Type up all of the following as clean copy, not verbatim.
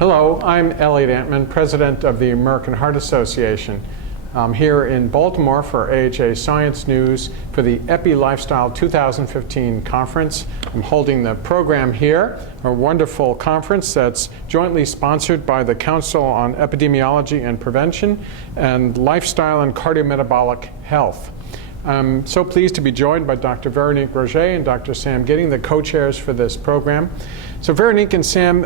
Hello, I'm Elliott Antman, President of the American Heart Association. I'm here in Baltimore for AHA Science News for the Epi-Lifestyle 2015 conference. I'm holding the program here, a wonderful conference that's jointly sponsored by the Council on Epidemiology and Prevention and Lifestyle and Cardiometabolic Health. I'm so pleased to be joined by Dr. Veronique Roger and Dr. Sam Giddings, the co-chairs for this program. So Veronique and Sam,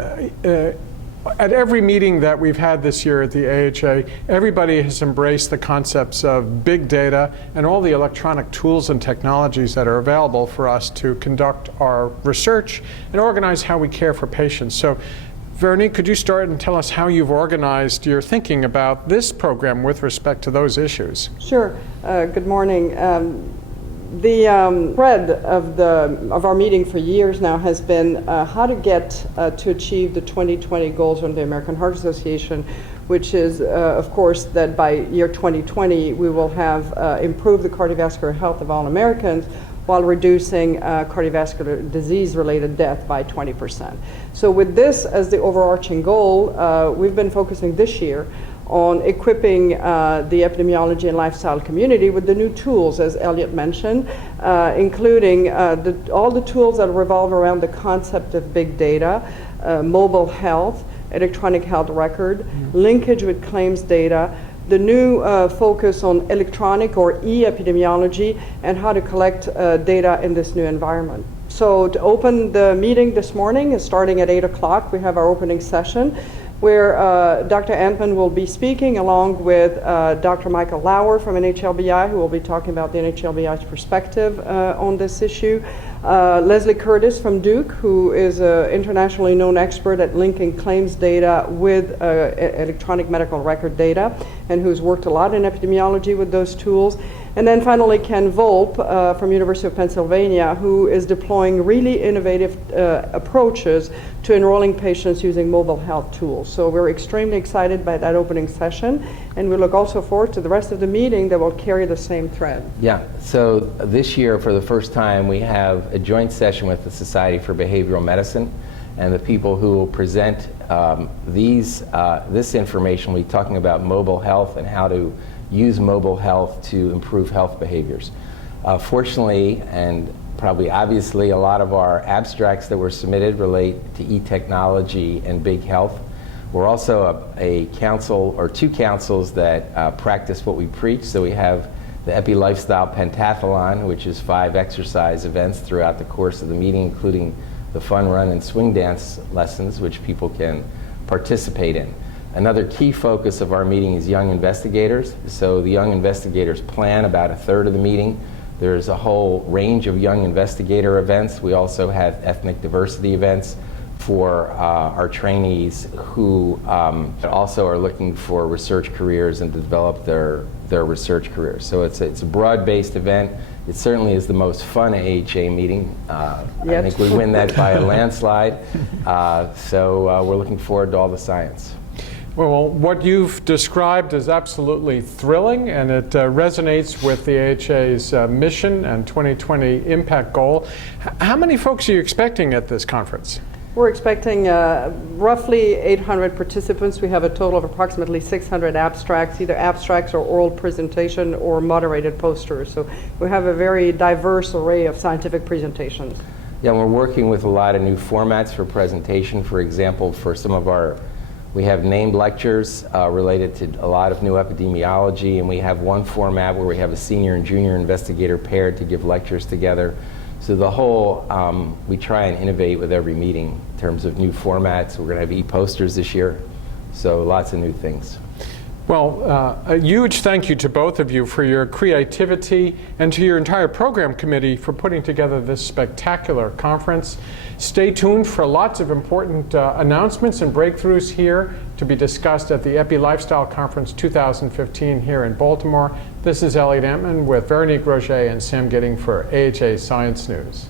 at every meeting that we've had this year at the AHA, everybody has embraced the concepts of big data and all the electronic tools and technologies that are available for us to conduct our research and organize how we care for patients. So, Veronique, could you start and tell us how you've organized your thinking about this program with respect to those issues? Sure. Good morning. The thread of our meeting for years now has been how to get to achieve the 2020 goals of the American Heart Association, which is, of course, that by year 2020 we will have improved the cardiovascular health of all Americans while reducing cardiovascular disease-related death by 20%. So with this as the overarching goal, we've been focusing this year on equipping the epidemiology and lifestyle community with the new tools, as Elliott mentioned, including all the tools that revolve around the concept of big data, mobile health, electronic health record, linkage with claims data, the new focus on electronic or e-epidemiology, and how to collect data in this new environment. So to open the meeting this morning, starting at 8 o'clock, we have our opening session, where Dr. Antman will be speaking along with Dr. Michael Lauer from NHLBI, who will be talking about the NHLBI's perspective on this issue. Leslie Curtis from Duke, who is an internationally known expert at linking claims data with electronic medical record data, and who's worked a lot in epidemiology with those tools. And then finally, Ken Volpe from University of Pennsylvania, who is deploying really innovative approaches to enrolling patients using mobile health tools. So we're extremely excited by that opening session, and we look also forward to the rest of the meeting that will carry the same thread. Yeah, so this year, for the first time, we have a joint session with the Society for Behavioral Medicine, and the people who will present this information will be talking about mobile health and how to use mobile health to improve health behaviors. Fortunately, and probably obviously, a lot of our abstracts that were submitted relate to e-technology and big health. We're also a council, or two councils, that practice what we preach. So we have the Epi-Lifestyle Pentathlon, which is 5 exercise events throughout the course of the meeting, including the fun run and swing dance lessons, which people can participate in. Another key focus of our meeting is young investigators. So the young investigators plan about a third of the meeting. There's a whole range of young investigator events. We also have ethnic diversity events for our trainees who also are looking for research careers and to develop their research careers. So it's a broad-based event. It certainly is the most fun AHA meeting. I think we win that by a landslide. So we're looking forward to all the science. Well, what you've described is absolutely thrilling, and it resonates with the AHA's mission and 2020 impact goal. How many folks are you expecting at this conference? We're expecting roughly 800 participants. We have a total of approximately 600 abstracts, either abstracts or oral presentation or moderated posters. So we have a very diverse array of scientific presentations. Yeah, we're working with a lot of new formats for presentation. For example, for some of we have named lectures related to a lot of new epidemiology, and we have one format where we have a senior and junior investigator paired to give lectures together. So the whole, we try and innovate with every meeting in terms of new formats. We're going to have e-posters this year, so lots of new things. Well, a huge thank you to both of you for your creativity and to your entire program committee for putting together this spectacular conference. Stay tuned for lots of important announcements and breakthroughs here to be discussed at the Epi-Lifestyle Conference 2015 here in Baltimore. This is Elliott Antman with Veronique Roger and Sam Giddings for AHA Science News.